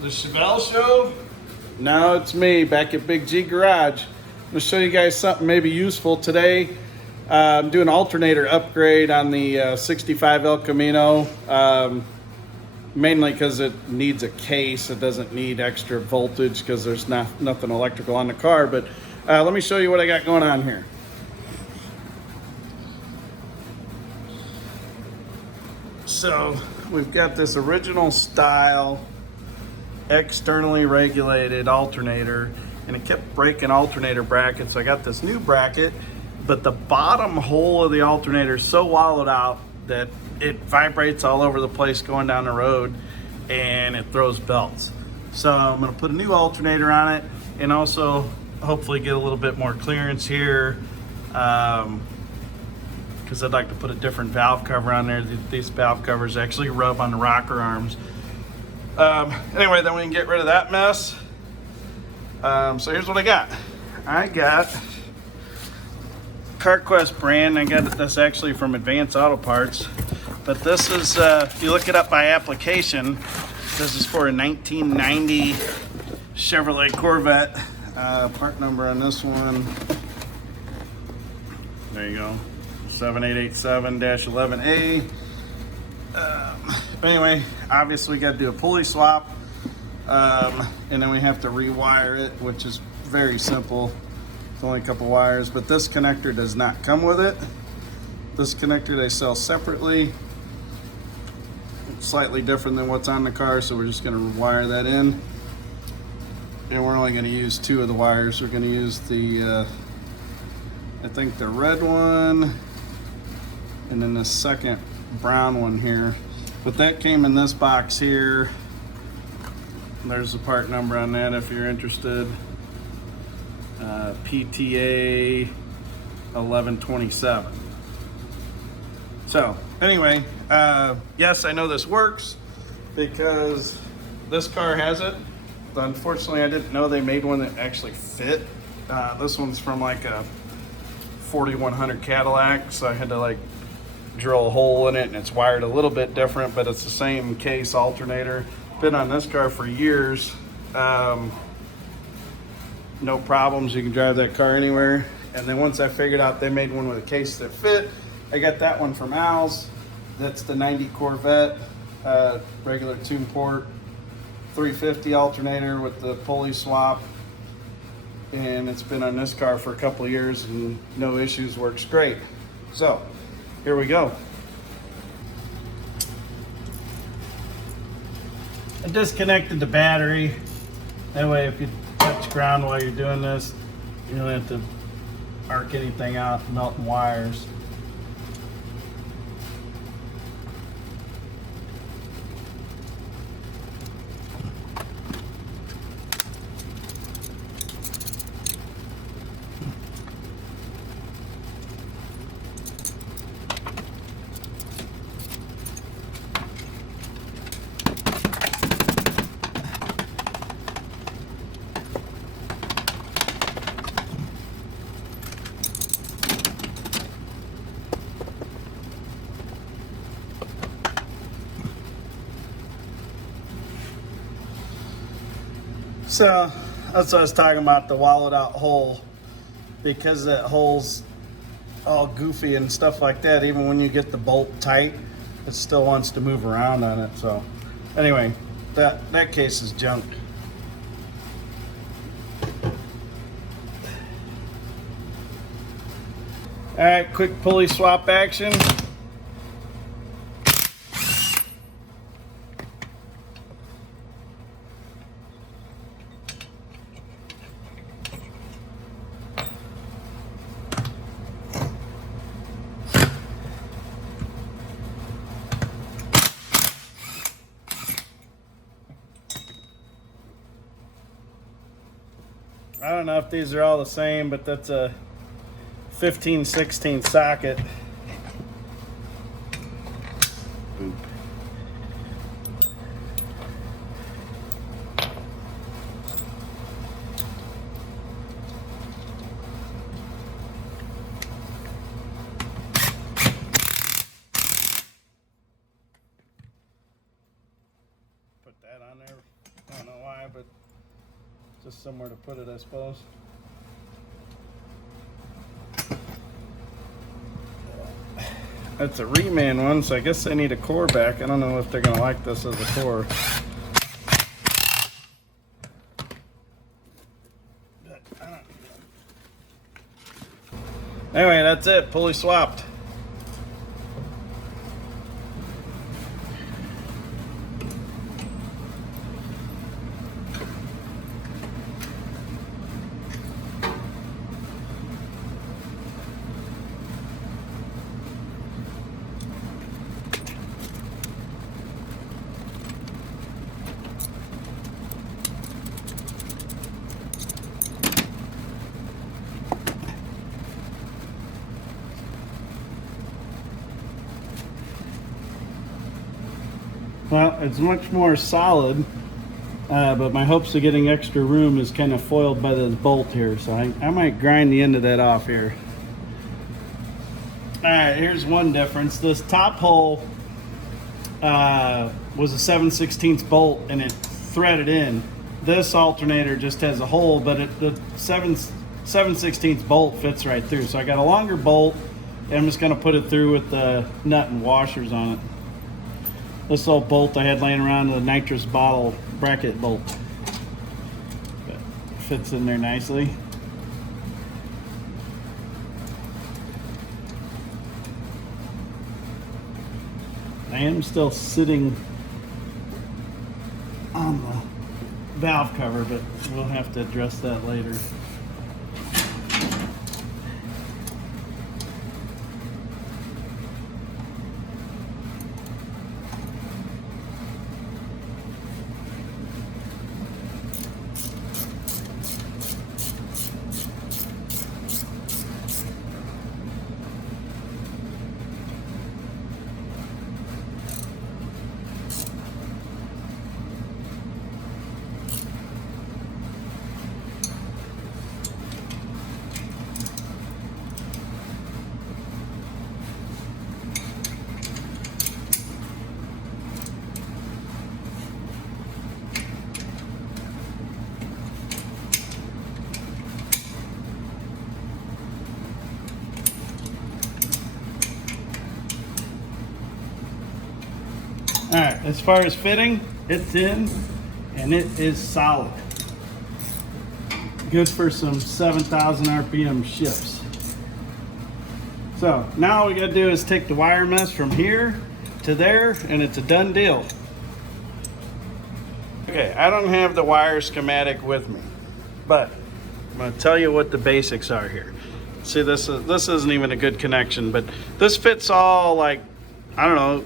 The Chevelle Show? No, it's me back at Big G Garage. I'm going to show you guys something maybe useful today. I'm doing an alternator upgrade on the 65 El Camino, mainly because it needs a case. It doesn't need extra voltage because there's nothing electrical on the car. But let me show you what I got going on here. So we've got this original style externally regulated alternator, and it kept breaking alternator brackets. So I got this new bracket, but the bottom hole of the alternator is so wallowed out that it vibrates all over the place going down the road, and it throws belts. So I'm going to put a new alternator on it, and also hopefully get a little bit more clearance here, because I'd like to put a different valve cover on there. These valve covers actually rub on the rocker arms. Anyway, then we can get rid of that mess. So here's what I got. I got CarQuest brand. I got this actually from Advanced Auto Parts. But this is, if you look it up by application, this is for a 1990 Chevrolet Corvette. Part number on this one, there you go, 7887-11A. But anyway, obviously we got to do a pulley swap, and then we have to rewire it, which is very simple. It's only a couple wires, but this connector does not come with it. This connector they sell separately. It's slightly different than what's on the car, so we're just going to wire that in. And we're only going to use two of the wires. We're going to use the, I think the red one, and then the second brown one here. But that came in this box here. There's the part number on that if you're interested. PTA 1127. So anyway, yes, I know this works because this car has it. But unfortunately, I didn't know they made one that actually fit. This one's from like a 4100 Cadillac, so I had to like drill a hole in it, and it's wired a little bit different, but it's the same case alternator. Been on this car for years. No problems. You can drive that car anywhere. And then once I figured out they made one with a case that fit, I got that one from Al's. That's the 90 Corvette, regular tune port, 350 alternator with the pulley swap. And it's been on this car for a couple of years and no issues, works great. So here we go. I disconnected the battery. That way if you touch ground while you're doing this, you don't have to arc anything out, melting wires. So that's what I was talking about, the wallowed out hole, because that hole's all goofy and stuff like that. Even when you get the bolt tight, it still wants to move around on it. So anyway, that case is junk. All right, quick pulley swap action. I don't know if these are all the same, but that's a 15/16 socket. Oop. Put that on there. I don't know why, but just somewhere to put it, I suppose. It's a reman one, so I guess they need a core back. I don't know if they're gonna like this as a core. But I don't know. Anyway, that's it. Pulley swapped. Well, it's much more solid, but my hopes of getting extra room is kind of foiled by this bolt here, so I might grind the end of that off here. Alright, here's one difference. This top hole was a 7/16 bolt and it threaded in. This alternator just has a hole, but the 7/16 bolt fits right through. So I got a longer bolt and I'm just going to put it through with the nut and washers on it. This little bolt I had laying around, the nitrous bottle bracket bolt. But fits in there nicely. I am still sitting on the valve cover, but we'll have to address that later. All right, as far as fitting, it's in and it is solid. Good for some 7,000 RPM shifts. So now all we gotta do is take the wire mesh from here to there and it's a done deal. Okay, I don't have the wire schematic with me, but I'm gonna tell you what the basics are here. See, this isn't even a good connection, but this fits all, like, I don't know,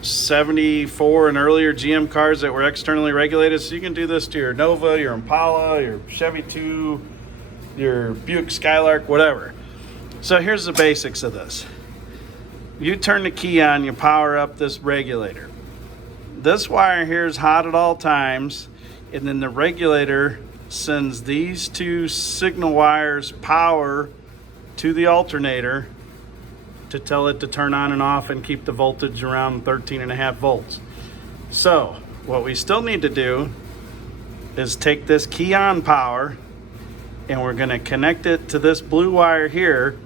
74 and earlier GM cars that were externally regulated. So you can do this to your Nova, your Impala, your Chevy 2, your Buick Skylark, whatever. So here's the basics of this. You turn the key on, you power up this regulator. This wire here is hot at all times, and then the regulator sends these two signal wires power to the alternator to tell it to turn on and off and keep the voltage around 13.5 volts. So what we still need to do is take this key on power and we're going to connect it to this blue wire here,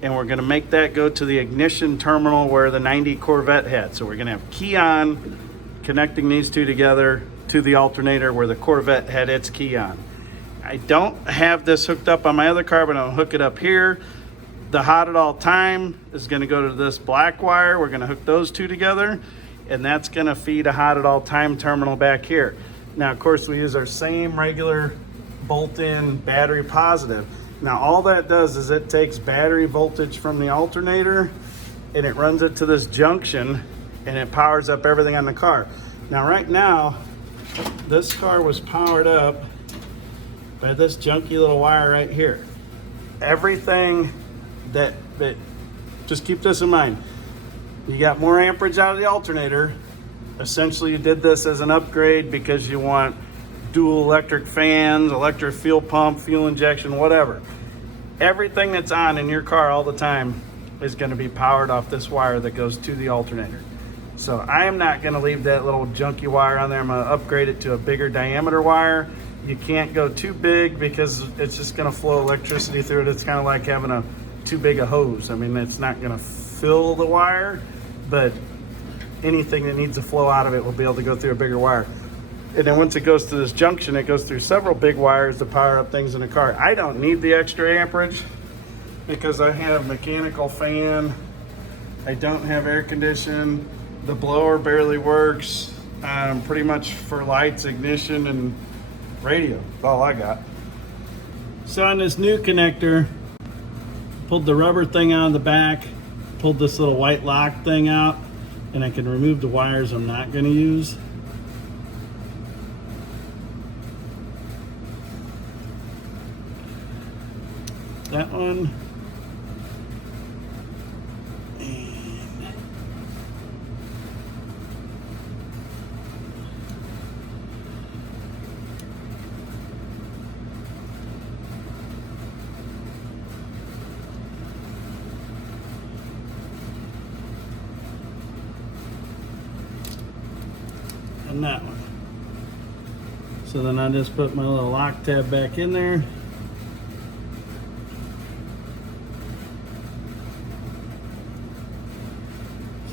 and we're going to make that go to the ignition terminal where the 90 Corvette had. So we're going to have key on connecting these two together to the alternator where the Corvette had its key on. I don't have this hooked up on my other car, but I'll hook it up here. The hot at all time is going to go to this black wire. We're going to hook those two together, and that's going to feed a hot at all time terminal back here. Now, of course, we use our same regular bolt-in battery positive. Now, all that does is it takes battery voltage from the alternator and it runs it to this junction and it powers up everything on the car. Now, right now, this car was powered up by this junky little wire right here. Everything that just keep this in mind. You got more amperage out of the alternator. Essentially, you did this as an upgrade because you want dual electric fans, electric fuel pump, fuel injection, whatever. Everything that's on in your car all the time is going to be powered off this wire that goes to the alternator. So I am not gonna leave that little junky wire on there. I'm gonna upgrade it to a bigger diameter wire. You can't go too big because it's just gonna flow electricity through it. It's kind of like having too big a hose. I mean, it's not gonna fill the wire, but anything that needs to flow out of it will be able to go through a bigger wire. And then once it goes to this junction, it goes through several big wires to power up things in the car. I don't need the extra amperage because I have mechanical fan. I don't have air conditioning. The blower barely works. Pretty much for lights, ignition, and radio. That's all I got. So on this new connector, pulled the rubber thing out of the back, pulled this little white lock thing out, and I can remove the wires I'm not going to use. That one. And that one. So then I just put my little lock tab back in there.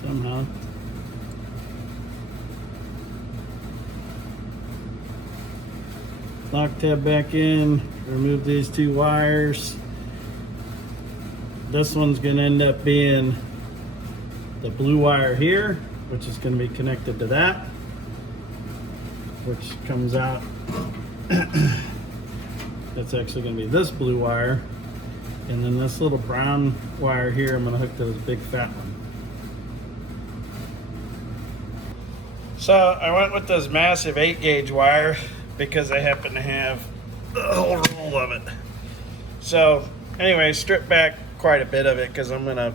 Somehow. Lock tab back in, remove these two wires. This one's gonna end up being the blue wire here, which is gonna be connected to that, which comes out. That's actually gonna be this blue wire. And then this little brown wire here, I'm gonna hook to this big fat one. So I went with this massive 8-gauge wire because I happen to have the whole roll of it. So anyway, strip back quite a bit of it because I'm gonna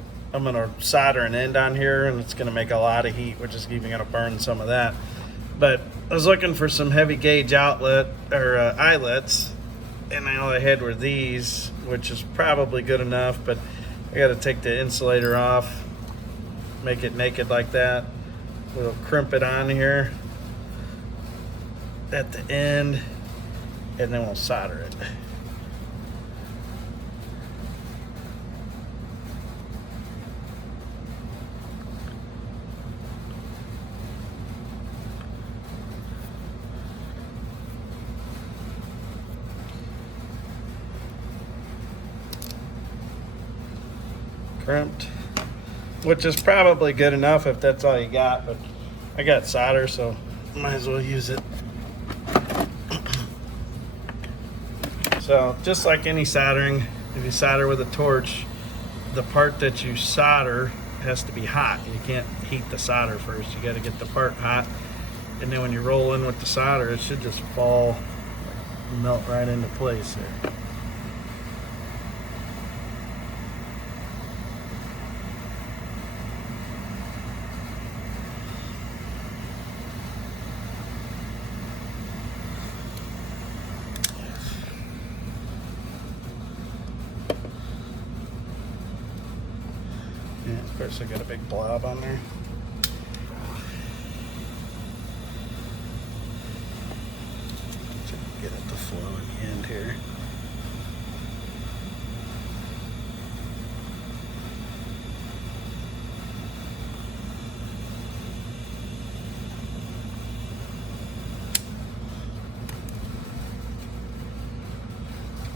solder an end on here, and it's gonna make a lot of heat, which is even gonna burn some of that. But I was looking for some heavy gauge outlet or eyelets, and all I had were these, which is probably good enough, but I got to take the insulator off, make it naked like that. We'll crimp it on here at the end, and then we'll solder it. Crimped, which is probably good enough if that's all you got, but I got solder, so might as well use it. So just like any soldering, if you solder with a torch, the part that you solder has to be hot. You can't heat the solder first. You got to get the part hot, and then when you roll in with the solder, it should just fall, melt right into place there. Yeah, of course I got a big blob on there. Get it to flow in the end here.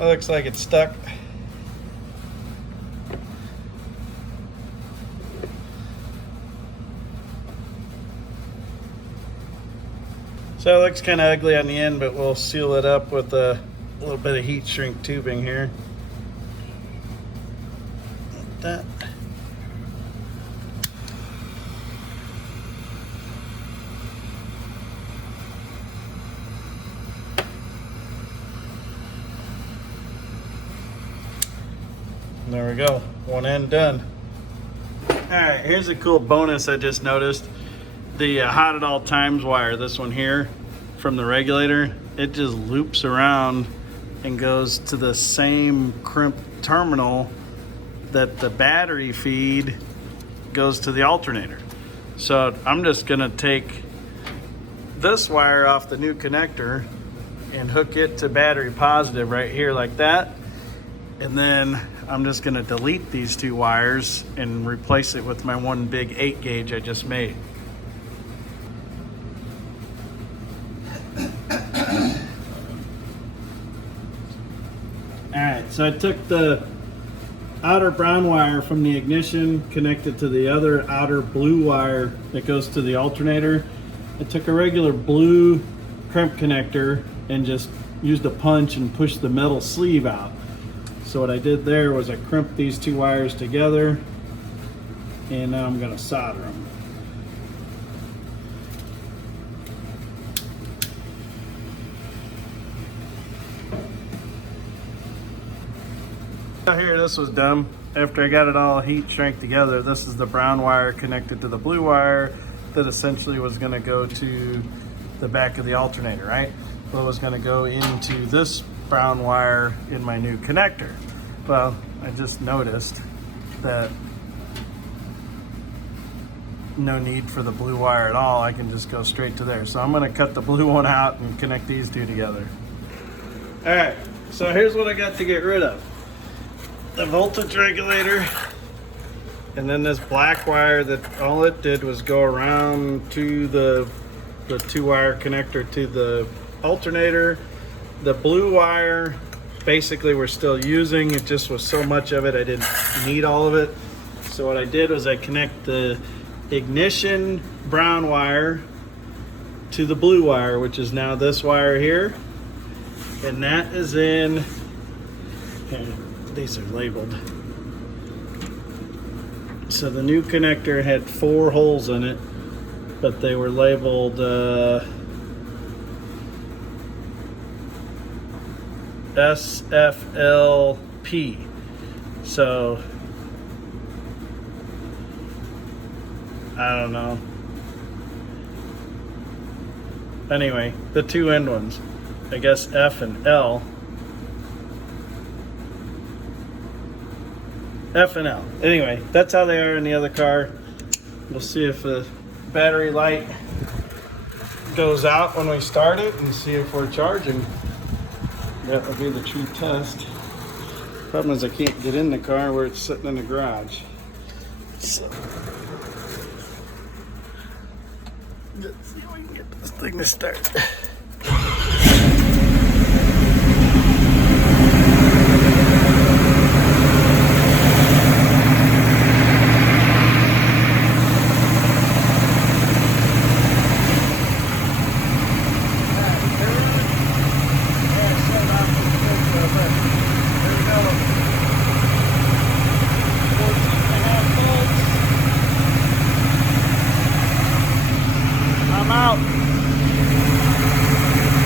It looks like it's stuck. So it looks kind of ugly on the end, but we'll seal it up with a little bit of heat shrink tubing here. Like that. There we go, one end done. All right, here's a cool bonus I just noticed. The hot at all times wire, this one here from the regulator, it just loops around and goes to the same crimped terminal that the battery feed goes to the alternator. So I'm just gonna take this wire off the new connector and hook it to battery positive right here like that. And then I'm just gonna delete these 2 wires and replace it with my one big 8 gauge I just made. All right, so I took the outer brown wire from the ignition, connected to the other outer blue wire that goes to the alternator. I took a regular blue crimp connector and just used a punch and pushed the metal sleeve out. So what I did there was I crimped these 2 wires together, and now I'm gonna solder them. Here, this was dumb. After I got it all heat shrank together, this is the brown wire connected to the blue wire that essentially was going to go to the back of the alternator, right? Well, it was going to go into this brown wire in my new connector. Well, I just noticed that no need for the blue wire at all. I can just go straight to there. So I'm going to cut the blue one out and connect these 2 together. All right, so here's what I got to get rid of. The voltage regulator, and then this black wire that all it did was go around to the 2 wire connector to the alternator. The blue wire basically we're still using. It just was so much of it I didn't need all of it. So what I did was I connect the ignition brown wire to the blue wire, which is now this wire here, and that is in here. These are labeled. So the new connector had 4 holes in it, but they were labeled SFLP. So I don't know. Anyway, the 2 end ones, I guess F and L. F and L. Anyway, that's how they are in the other car. We'll see if the battery light goes out when we start it and see if we're charging. That will be the true test. Problem is I can't get in the car where it's sitting in the garage. So let's see if we can get this thing to start. Out.